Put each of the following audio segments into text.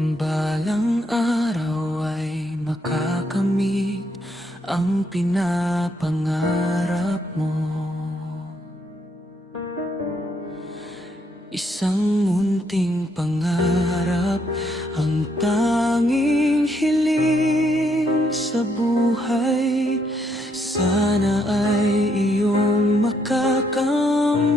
Balang araw ay makakamit ang pinapangarap mo. Isang munting pangarap ang tanging hiling sa buhay. Sana ay iyong makakamtan.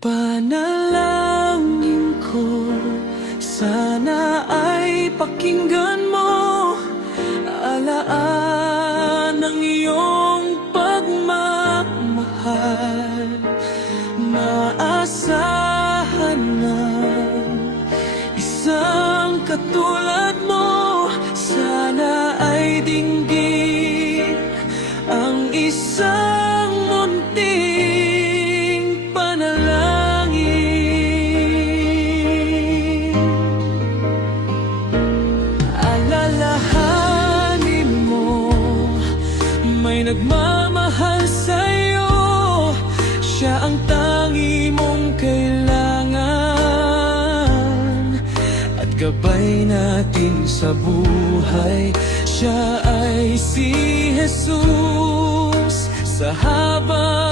Panalangin ko, sana ay pakinggan mo alaan ng iyong pagmamahal. Maasahan na isang katulad mo, sana ay dinggin ang isang munting panalangin. Alalahanin mo, may nagmamahal sa'yo, siya ang tangi mong kailangan, at gabay natin sa buhay. Siya ay si Jesus sa habang